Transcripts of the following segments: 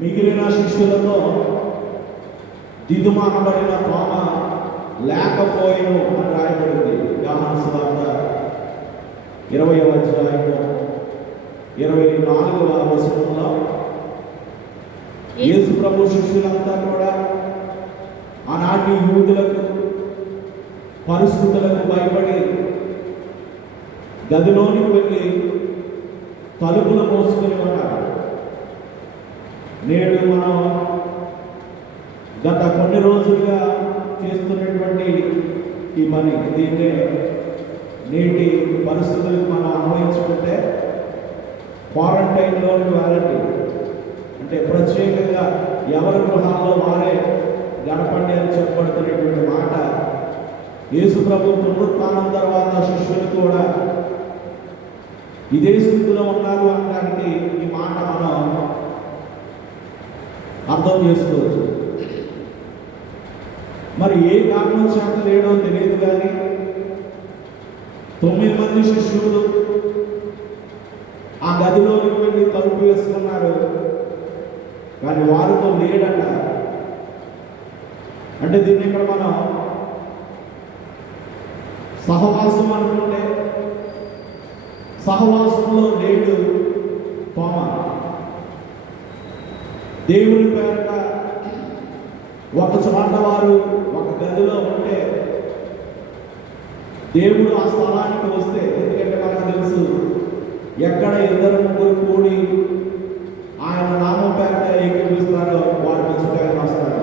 మిగిలిన శిష్యులతో దిదుమానబడిన తోమ లేకపోయిను అని రాయబడింది. యోహాను సువార్త 20వ అధ్యాయము 24వ వచనంలో యేసు ప్రభు శిష్యులంతా కూడా ఆనాటి యూదులకు పరిస్థితులకు భయపడి గదిలోనికి వెళ్ళి తలుపులు మోసుకొని ఉన్నారు. నేడు మనం గత కొన్ని రోజులుగా చేస్తున్నటువంటి ఈ పని, దీన్నే నేటి పరిస్థితులకు మనం అన్వయించుకుంటే క్వారంటైన్లోకి వెళ్ళండి అంటే ప్రత్యేకంగా ఎవరి గృహాల్లో వారే గడపండి అని చెప్పబడుతున్నటువంటి మాట యేసు ప్రభు పునరుత్థానం తర్వాత శిష్యులు కూడా ఇదే స్థితిలో ఉన్నారు అనడానికి ఈ మాట మనం అర్థం చేసుకోవచ్చు. మరి ఏ కారణం చేత లేడో తెలియదు, కానీ 9 మంది శిష్యులు ఆ గదిలోకి వెళ్ళి తలుపు వేసుకున్నారు, కానీ వారితో లేడట. అంటే దీన్ని ఇక్కడ మనం సహవాసం అనుకుంటే సహవాసంలో లేడు తోమ. దేవుని పేరట ఒక చోట వారు ఒక గదిలో ఉంటే దేవుడు ఆ స్థలానికి వస్తే, ఎందుకంటే మనకు తెలుసు ఎక్కడ 2-3 కూడి ఆయన నామం పేరట ఏకీపిస్తారో వారి మధ్యలో ఆయన వస్తారు.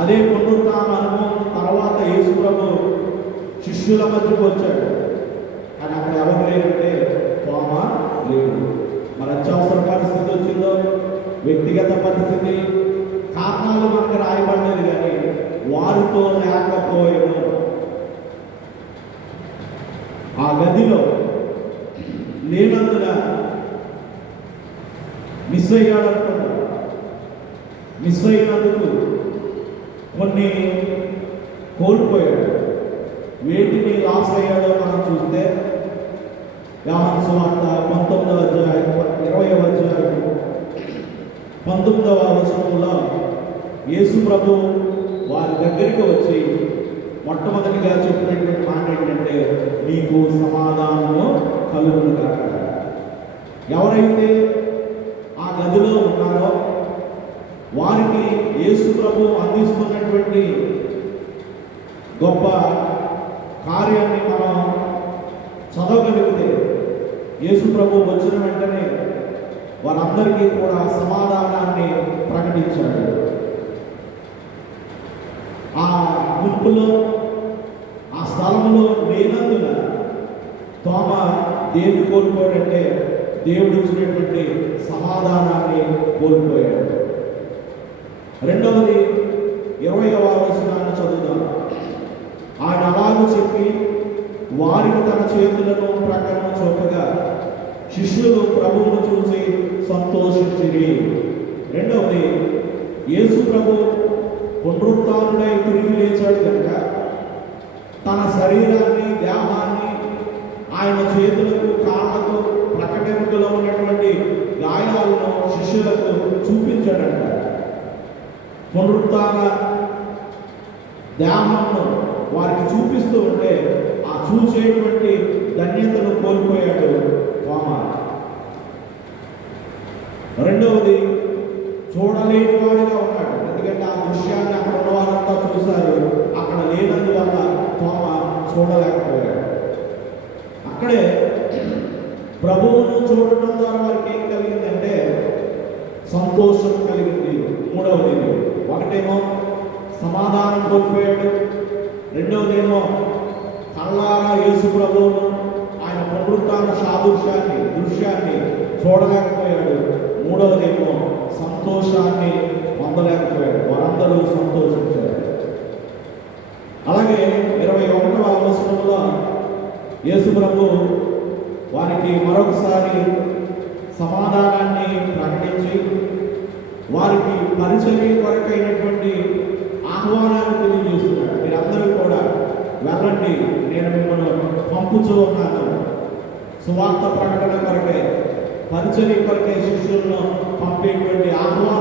అదే పునరుత్థాన అనుభవం తర్వాత యేసు ప్రభు శిష్యుల మధ్యకు వచ్చాడు, కానీ అక్కడ ఎవరు లేరంటే తోమ లేడు. మరి అత్యవసర పరిస్థితి వచ్చిందో, వ్యక్తిగత పరిస్థితి, కారణాలు మనకు రాయబడలేదు, కానీ వారితో లేకపోయాము. ఆ గదిలో లేనందున మిస్ అయ్యాడనుకున్నాడు. మిస్ అయినందుకు కొన్ని కోల్పోయాడు. వేటిని లాస్ అయ్యాడో మనం చూస్తే యోహాను సువార్త 19వ అధ్యాయం 20వ అధ్యాయం 19వ వచనంలో యేసు ప్రభు వారి దగ్గరికి వచ్చి మొట్టమొదటిగా చెప్పినటువంటి మాట ఏంటంటే, మీకు సమాధానము కలుగును గాక. ఎవరైతే ఆ గదిలో ఉన్నారో వారికి యేసు ప్రభు అందిస్తున్నటువంటి గొప్ప కార్యాన్ని మనం చదవగలిగితే, యేసు ప్రభు వచ్చిన వెంటనే వారందరికీ కూడా సమాధానాన్ని ప్రకటించాడు. ఆ గుంపులో ఆ స్థలంలో లేనందున తోమ దేన్ని కోల్పోయాడంటే దేవుడు ఇచ్చినటువంటి సమాధానాన్ని కోల్పోయాడు. రెండవది 20వ వచనాన్ని చదువుదాం. ఆయన అలాగూ చెప్పి వారికి తన చేతులను ప్రక్కన చూపగా శిష్యులు ప్రభువును చూసి సంతోషించిరి. రెండవది, యేసు ప్రభు పునరుత్థానుడై తిరిగి లేచాడు కనుక తన శరీరాన్ని, దేహాన్ని, ఆయన చేతులకు, కాళ్ళకు, ప్రకటనలో ఉన్నటువంటి గాయాలను శిష్యులకు చూపించాడంట. పునరుత్థాన దేహాలను వారికి చూపిస్తూ ఉంటే ఆ చూసేటువంటి ధన్యతను కోల్పోయాడు తోమ. రెండవది, చూడలేని వాడిగా ఉన్నాడు. ఎందుకంటే ఆ దృశ్యాన్ని అక్కడ ఉన్న వారంతా చూశారు, అక్కడ లేనందువల్ల తోమ చూడలేకపోయాడు. అక్కడే ప్రభువును చూడటం ద్వారా వారికి ఏం కలిగిందంటే సంతోషం కలిగింది. మూడవది, ఒకటేమో సమాధానం కోల్పోయాడు, రెండవదేమో కళ్ళారా యేసు ప్రభువును ఆయన పునరుత్థాన దృశ్యాన్ని చూడలేకపోయాడు, మూడవదేమో సంతోషాన్ని పొందలేకపోయాడు. వారందరూ సంతోషించారు. అలాగే 21వ వచనంలో యేసు ప్రభు వారికి మరొకసారి సమాధానాన్ని ప్రకటించి వారికి పరిచర్య కొరకైనటువంటి ఆహ్వానాన్ని తెలియజేస్తున్నాడు. మీరందరూ కూడా వెళ్ళండి, నేను మిమ్మల్ని పంపుతూ ఉన్నాను. సువార్త ప్రకటన కొరకై, పరిచర్య కొరకై శిష్యులను పంపేటువంటి ఆహ్వానం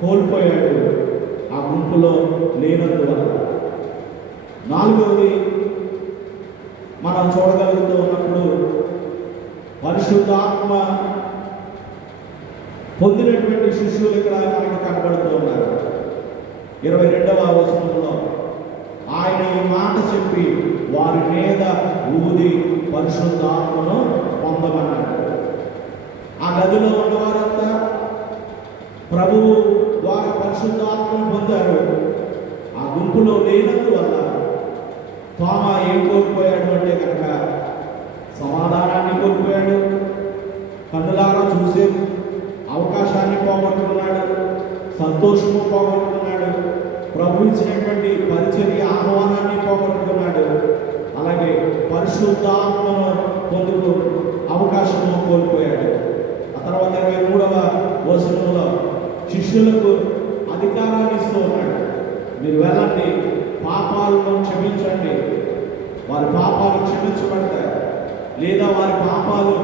కోల్పోయాడు ఆ గుంపులో లేనందువల్ల. నాలుగవది మనం చూడగలుగుతూ ఉన్నప్పుడు పరిశుద్ధాత్మ పొందినటువంటి శిష్యులు ఇక్కడ మనకు కనబడుతూ ఉన్నారు. 22వ వచనంలో ఆయన ఈ మాట చెప్పి వారి మీద ఊది పరిశుద్ధాత్మను పొందమన్నాడు. ఆ గదిలో ఉన్నవారంతా ప్రభువు ద్వారా పరిశుద్ధాత్మను పొందారు. ఆ గుంపులో లేనందువల్ల తోమా ఏం కోల్పోయాడు అంటే కనుక సమాధానాన్ని కోల్పోయాడు, కన్నులారా చూసే అవకాశాన్ని పోగొట్టుకున్నాడు, సంతోషము పోగొట్టుకున్నాడు, ప్రభు ఇచ్చినటువంటి పరిచర్య ఆహ్వానాన్ని పోగొట్టుకున్నాడు, అలాగే పరిశుద్ధాత్మను పొందుకు అవకాశము కోల్పోయాడు. ఆ తర్వాత 23వ వచనంలో శిష్యులకు అధికారాన్ని ఇస్తూ ఉన్నాడు. మీరు వెళ్ళండి, పాపాలను క్షమించండి, వారి పాపాలు క్షమించబడతాయి, లేదా వారి పాపాలు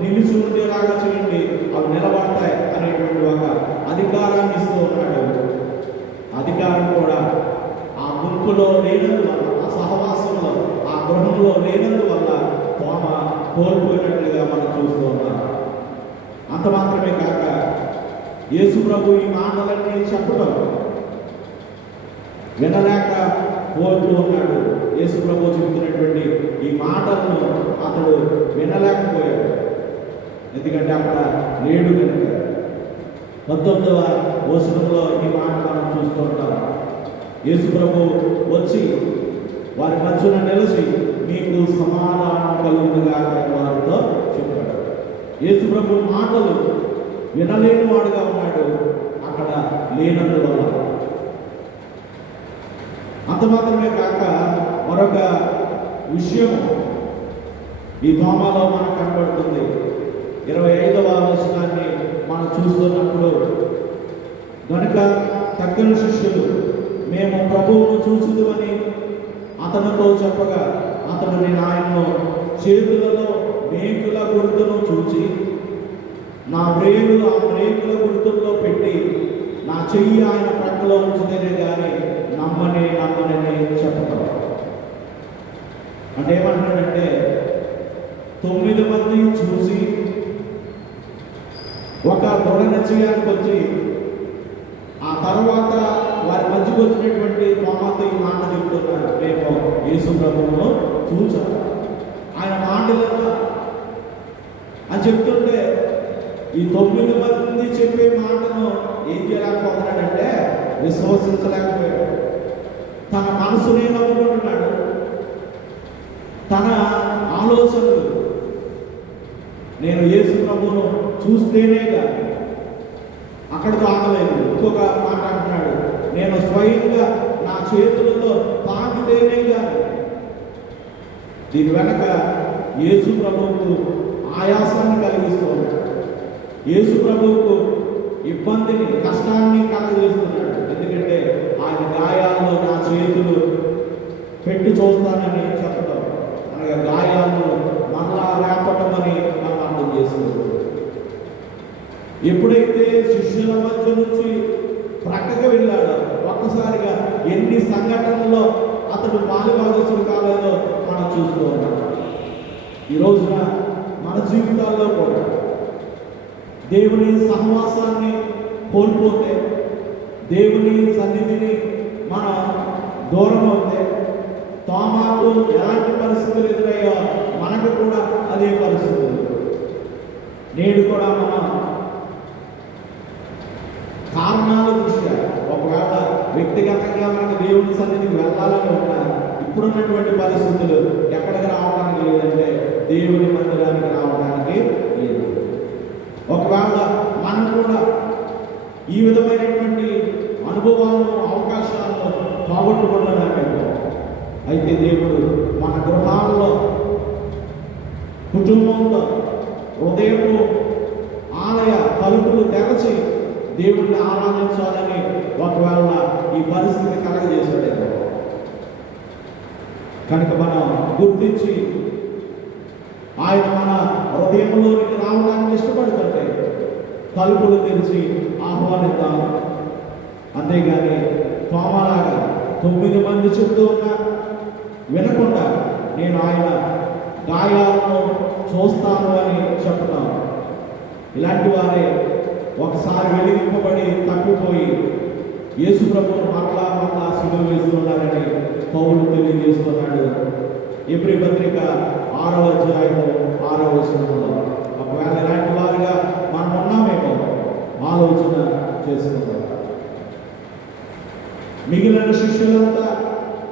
నిలిచి ఉండేలాగా చేయండి, అవి నిలబడతాయి అనేటువంటి ఒక అధికారాన్ని ఇస్తూ ఉన్నాడు. అధికారం కూడా ఆ గుంపులో లేనందువల్ల, ఆ సహవాసంలో, ఆ గృహంలో లేనందువల్ల తోమ కోల్పోయినట్లుగా మనం చూస్తూ ఉన్నాం. అంత మాత్రమే కాక యేసు ప్రభు ఈ మాటలన్నీ చెప్పడం వినలేక పోతూ ఉన్నాడు. యేసు ప్రభు చెబుతున్నటువంటి ఈ మాటలను అతడు వినలేకపోయాడు, ఎందుకంటే అక్కడ లేడు కనుక. 19వ వచనంలో ఈ మాట మనం చూస్తుంటాం. యేసు ప్రభు వచ్చి వారి మధ్యన నిలిచి మీకు సమాధానం కలుగునుగా వారితో చెప్పాడు. యేసు ప్రభు మాటలు వినలేని వాడుగా ఉన్నాడు అక్కడ లేనందువల్ల. అంత మాత్రమే కాక మరొక విషయం ఈ తోమాలో మనకు కనబడుతుంది. 25వ వచనాన్ని మనం చూస్తున్నప్పుడు, కనుక తక్కిన శిష్యులు మేము ప్రభువును చూసుదుమని అతనితో చెప్పగా అతడు నేను ఆయన్ను చేతులలో మేకుల గుర్తును చూచి నా బ్రేలు ఆ బ్రేకుల గుర్తుల్లో పెట్టి నా చెయ్యి ఆయన ప్రక్కలో ఉంచితేనే కానీ నమ్మనే చెప్పడం. అంటే ఏమంటాడంటే 9 మంది చూసి ఒక దృఢ నిశ్చయానికి వచ్చి ఆ తర్వాత వారి మధ్యకు వచ్చినటువంటి తోమాతో ఈ మాట చెప్తున్నారు, మేము యేసు ప్రభువును చూచాము, ఆయన మాటలు అని చెప్తుంటే ఈ 9 మంది చెప్పే మాటను ఏం చేయలేకపోతున్నాడంటే విశ్వసించలేకపోయాడు. తన మనసునే నమ్ముకుంటున్నాడు, తన ఆలోచనలు నేను యేసు ప్రభువును చూస్తేనే కానీ అక్కడితో ఆగలేదు. ఇంకొక మాట అంటున్నాడు, నేను స్వయంగా నా చేతులతో తాకితేనే కానీ. దీని వెనక యేసు ప్రభువుకు ఆయాసాన్ని కలిగిస్తూ ఉన్నాడు, యేసు ప్రభువుకు ఇబ్బందిని కష్టాన్ని కలగజేస్తున్నాడు. ఎందుకంటే ఆయన గాయాల్లో నా చేతులు పెట్టి చూస్తానని చెప్పడం, అనగా గాయాలను మరలా లేపటం అని మనం అర్థం చేసుకుంటాం. ఎప్పుడైతే శిష్యుల మధ్య నుంచి ప్రక్కకు వెళ్ళాడో ఒక్కసారిగా ఎన్ని సంఘటనల్లో అతడు పాలుభాగస్తుడు కాలేదో మనం చూస్తూ ఉన్నాం. ఈ రోజున మన జీవితాల్లో కూడా దేవుని సహవాసాన్ని కోల్పోతే, దేవుని సన్నిధిని మన దూరం అవుతే, తోమాకు ఎలాంటి పరిస్థితులు ఎదురయ్యో మనకు కూడా అదే పరిస్థితులు. నేడు కూడా మనం కారణాల దృష్ట్యా ఒకవేళ వ్యక్తిగతంగా మనకు దేవుని సన్నిధికి వెళ్ళాలని ఉన్నా ఇప్పుడున్నటువంటి పరిస్థితులు ఎక్కడికి రావడానికి లేదంటే దేవుని మందిరానికి రావడానికి లేదు. ఒకవేళ మనం కూడా ఈ విధమైనటువంటి అనుభవాలను అవకాశాలను పోగొట్టుకుంటున్నామేమో. అయితే దేవుడు మన గృహాల్లో, కుటుంబంలో హృదయపు ఆలయ తలుపులు తెరచి దేవుణ్ణి ఆరాధించాలని ఒకవేళ ఈ పరిస్థితి కలగజేశాడేమో. కనుక మనం గుర్తించి ఆయన మన హృదయంలోనికి రావడానికి ఇష్టపడుతుంటే తలుపులు తెరిచి ఆహ్వానిద్దాం. అంతేగాని తోమలాగా 9 మంది చెప్తూ ఉన్నా వినకుండా నేను ఆయన గాయాలను చూస్తాను అని చెప్తాను. ఇలాంటి వారే ఒకసారి వెలిగింపబడి తప్పిపోయి యేసు ప్రభువును మరలా మరలా సిలువ వేస్తున్నారని పౌలు తెలియజేస్తున్నాడు. ఎబ్రీ పత్రిక 6వ అధ్యాయము 6వ వచనంలో. ఒకవేళ ఇలాంటి వారుగా మనం ఉన్నామేమో ఆలోచన చేసుకుందాం. మిగిలిన శిష్యులంతా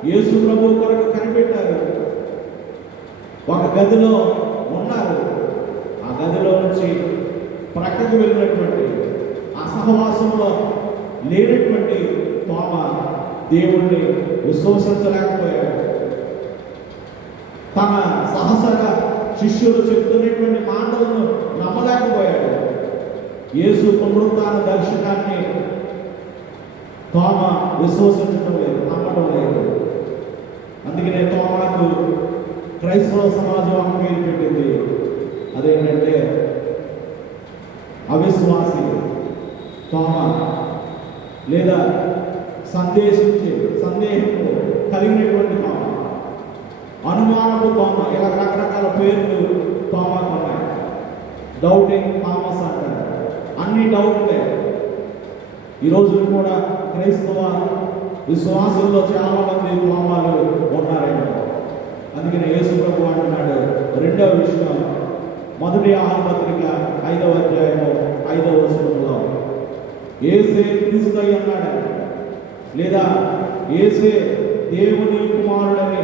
యేసు ప్రభువు కొరకు కనిపెట్టారు. ఒక గదిలో ఉన్నారు. ఆ గదిలో నుంచి ప్రక్కకు వెళ్ళినటువంటి ఆ సహవాసంలో లేనటువంటి తోమ దేవుణ్ణి విశ్వసించలేకపోయాడు. తన సహసర శిష్యులు చెప్తున్నటువంటి మాటలను నమ్మలేకపోయాడు. యేసు పునరుత్థాన దర్శనాన్ని తోమ విశ్వసించడం లేదు, నమ్మటం లేదు. అందుకనే తోమకు క్రైస్తవ సమాజం ఒక పేరు పెట్టింది. అదేంటంటే అవిశ్వాసి తోమ, లేదా సందేహంతో కలిగినటువంటి తోమ, అనుమానపు తోమ, ఇలా రకరకాల పేర్లు తోమకు ఉన్నాయి. డౌటింగ్ థామస్ అంటారు. అన్ని డౌట్లే. ఈరోజు కూడా క్రైస్తవ విశ్వాసంలో చాలా మంది తోమాలు ఉన్నారేమో. అందుకని యేసు ప్రభు అంటున్నాడు రెండవ విషయం, మొదటి యోహాను పత్రిక 5వ అధ్యాయము 5వ వచనంలో, యేసే క్రీస్తు అయి అన్నాడని, లేదా యేసే దేవుని కుమారుడని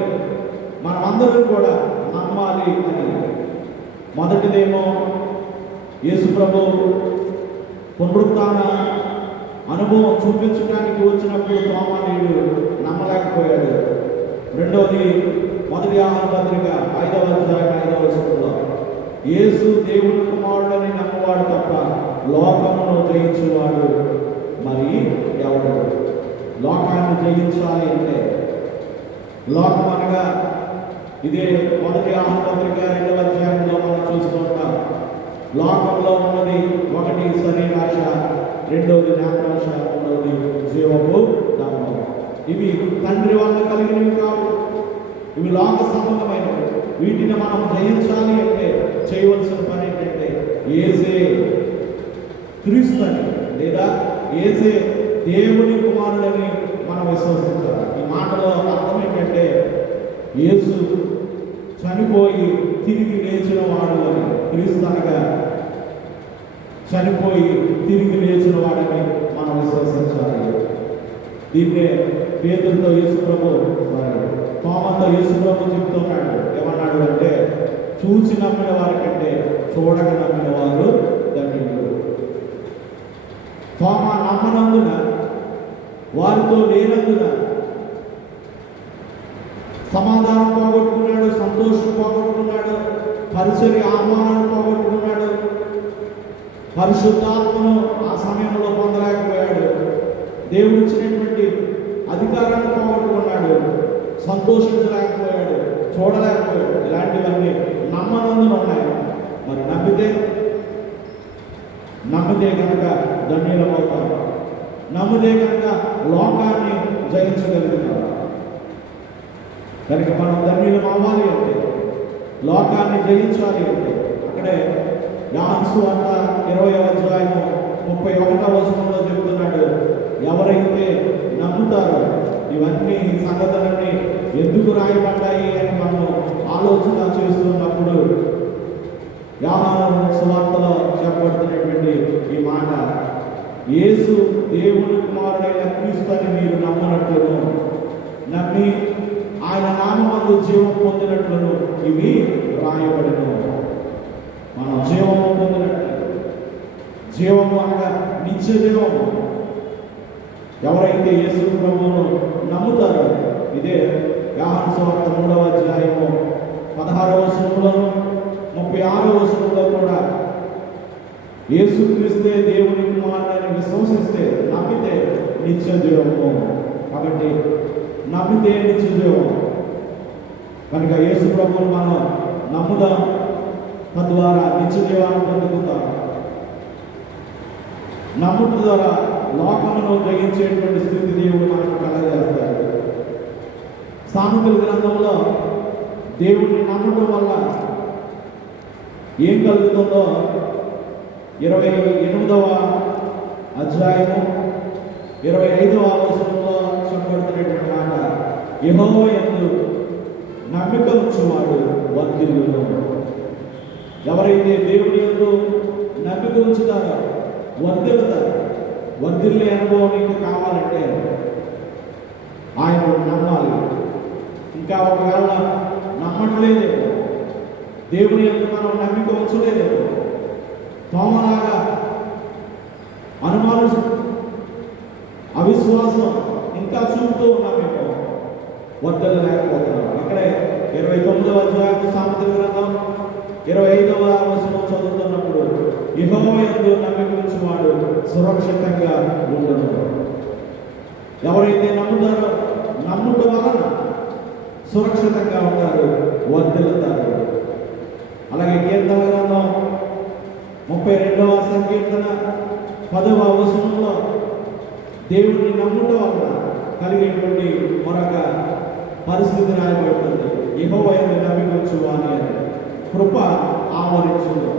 మనమందరం కూడా నమ్మాలి అని. మొదటిదేమో యేసు ప్రభు పునరుత్థాన అనుభవం చూపించడానికి వచ్చినప్పుడు తోమానీయుడు నమ్మలేకపోయాడు. రెండవది మొదటి యోహాను పత్రిక 5వ అధ్యాయం 5వ వచనంలో, యేసు దేవుని కుమారుడని నమ్మవాడు తప్ప లోకమును జయించేవాడు మరి ఎవడు? లోకాన్ని జయించాలి అంటే, లోకం అనగా ఇదే మొదటి యోహాను పత్రిక 2వ అధ్యాయంలో మనం చూస్తుంటాం. లోకంలో ఉన్నది ఒకటి శరీరాశ, రెండవది నేత్రాశ, మూడవది జీవపు ధర్మం. ఇవి తండ్రి వల్ల కలిగినవి కావు, ఇవి లోక సంబంధమైనవి. వీటిని మనం జయించాలి అంటే చేయవలసిన పని ఏంటంటే యేసే క్రీస్తుని, లేదా యేసే దేవుని కుమారుడని మనం విశ్వసించాలి. ఈ మాటలో అర్థం ఏంటంటే యేసు చనిపోయి తిరిగి లేచిన వాడు అని. క్రీస్తు అనగా చనిపోయి తిరిగి లేచిన వాడని మనం విశ్వసించాలి. దీన్నే పేతురుతో యేసు ప్రభు, తోమతో యేసు ప్రభు చెప్తున్నాడు. ఏమన్నాడు అంటే, చూసి నమ్మిన వారి కంటే చూడక నమ్మిన వారు ధన్యులు. తోమ నమ్మనందున, వారితో లేనందున సమాధానం పోగొట్టుకున్నాడు, సంతోషం పోగొట్టుకున్నాడు, పరిసరి ఆహ్వానాన్ని పోగొట్టుకున్నాడు, పరిశుద్ధాత్మను ఆ సమయంలో పొందలేకపోయాడు, దేవుడు ఇచ్చినటువంటి అధికారాన్ని పోగొట్టుకున్నాడు, సంతోషించలేకపోయాడు, చూడలేకపోయాడు. ఇలాంటివన్నీ నమ్మనందున ఉన్నాయి. మరి నమ్మితే కనుక ధన్యులమవుతారు. నమ్మితే కనుక లోకాన్ని జయించగలుగుతారు. కనుక మనం ధన్యులం అవ్వాలి అంటే, లోకాన్ని జయించాలి అంటే, అక్కడే యోహాను సువార్త 20వ అధ్యాయము 31వ వచనంలో చెబుతున్నాడు, ఎవరైతే నమ్ముతారో. ఇవన్నీ సంగతులన్నీ ఎందుకు రాయబడ్డాయి అని మనం ఆలోచన చేస్తున్నప్పుడు యోహాను సువార్తలో చెప్పబడుతున్నటువంటి ఈ మాట, యేసు దేవుని కుమారుడైన క్రీస్తు అని మీరు నమ్మనట్లును, నమ్మి ఆయన నామమందు జీవం పొందినట్లును ఇవి రాయబడిను. మనం జీవము పొందినట్లు, జీవము అనగా నిత్య జీవము. ఎవరైతే యేసు ప్రభువును నమ్ముతారో, ఇదే యోహాను సువార్త 3వ అధ్యాయము 16వ వచనంలోను 36వ వచనంలో కూడా యేసుక్రీస్తే దేవుని కుమారుడని విశ్వసిస్తే, నమ్మితే నిత్య జీవము. కాబట్టి నమ్మితే నిత్య జీవం. కనుక యేసు ప్రభువును మనం నమ్ముదాం, తద్వారా నిత్య జీవాన్ని పొందుకుందాం. నమ్ముట ద్వారా లోకమును జయించేటువంటి స్థితి దేవుడు మనకు కలగజేస్తాడు. సామెతల గ్రంథంలో దేవుడిని నమ్మటం వల్ల ఏం కలుగుతుందో 28వ అధ్యాయము 25వ వచనంలో చెప్పబడుతున్నటువంటి మాట, యెహోవా యందు నమ్మిక ఉంచువాడు వర్ధిల్లును. ఎవరైతే దేవుని యందు నమ్మిక ఉంచుతారో వర్ధిల్లుతారు. వర్ధిల్లే అనుభవం నీకు కావాలంటే ఆయన నమ్మాలి. ఇంకా ఒకవేళ నమ్మట్లేదేమో, దేవుని యందు మనం నమ్మిక ఉంచలేదేమో, తోమలాగా అనుమానం అవిశ్వాసం ఇంకా చూపుతూ ఉన్నామేమో, వర్ధిల్లలేకపోతున్నాం. అక్కడే 29వ అధ్యాయం సామెతల గ్రంథం 25వ వచనం చదువుతున్నప్పుడు, యెహోవా యందు నమ్మిక ఉంచువాడు సురక్షితంగా ఉండును. ఎవరైతే నమ్ముతారో నమ్ముట వలన సురక్షితంగా ఉంటారు, వర్ధిల్లుతారు. అలాగే కీర్తన గ్రంథం 32వ సంకీర్తన 10వ వచనంలో దేవుడిని నమ్ముట వలన కలిగేటువంటి మరొక పరిస్థితి రాయబడుతుంది. యెహోవా యందు నమ్మిక ఉంచువాని అని కృప ఆవరించును.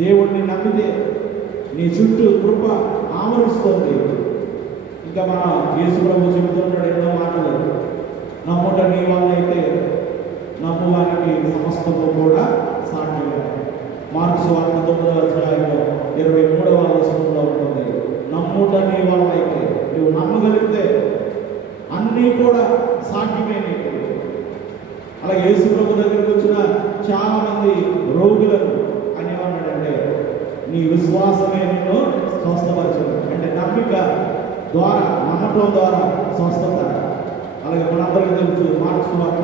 దేవుడిని నమ్మితే నీ చుట్టూ కృప ఆవరిస్తుంది. ఇంకా మన యేసు ప్రభు చెబుతున్నాడు ఎన్నో మాటలు, నమ్ముట నీ వల్లైతే నమ్మువానికి సమస్తము కూడా సాధ్యమే. మార్క్స్ వార్త 9వ అధ్యాయంలో 23వ వచనంలో ఉంటుంది, నమ్ముట నీ వల్లైతే, నువ్వు నమ్మగలిగితే అన్నీ కూడా సాధ్యమే నీకు. అలాగే యేసు ప్రభు దగ్గరికి వచ్చిన చాలా మంది రోగులను అని ఏమన్నాడంటే, నీ విశ్వాసమే నిన్ను స్వస్థపరచదు. అంటే నమ్మిక ద్వారా, నమ్మకం ద్వారా స్వస్థత. అలాగే మనందరికీ తెలుసు మార్క్స్ వార్త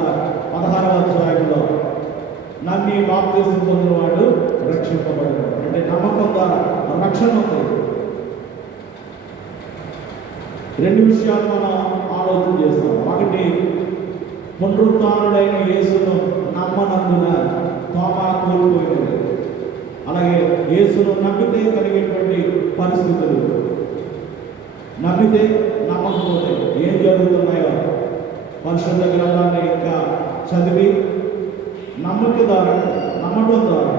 16వ అధ్యాయంలో నమ్మి బాప్తిస్మం పొందినవాడు రక్షింపబడతాడు. అంటే నమ్మకం ద్వారా రక్షణ ఉంది. రెండు విషయాలు మనం ఆలోచన చేస్తాం. ఒకటి, పునరుత్థానుడైన యేసును నమ్మనందున తోమా కోల్పోయినది. అలాగే యేసును నమ్మితే కలిగేటువంటి పరిస్థితులు, నమ్మితే నమ్మకపోతే ఏం జరుగుతున్నాయో పరిశుద్ధ గ్రంథాన్ని ఇంకా చదివి నమ్మకం ద్వారా, నమ్మటం ద్వారా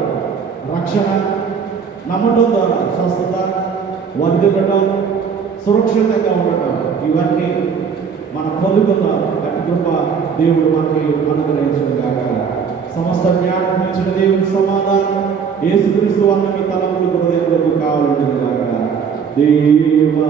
రక్షణ, నమ్మటం ద్వారా స్వస్థత, వర్ధిల్లటం, సురక్షితంగా ఉండటం, ఇవన్నీ మనం పొందుకుందాం. అటు కృప దేవుడు మనకి అనుగ్రహించిన కాక. సమస్త జ్ఞానం ఇచ్చిన దేవుని సమాధానం యేసుక్రీస్తు వల్ల మీ తలములు హృదయాలకు కావాలని కాక. దేవా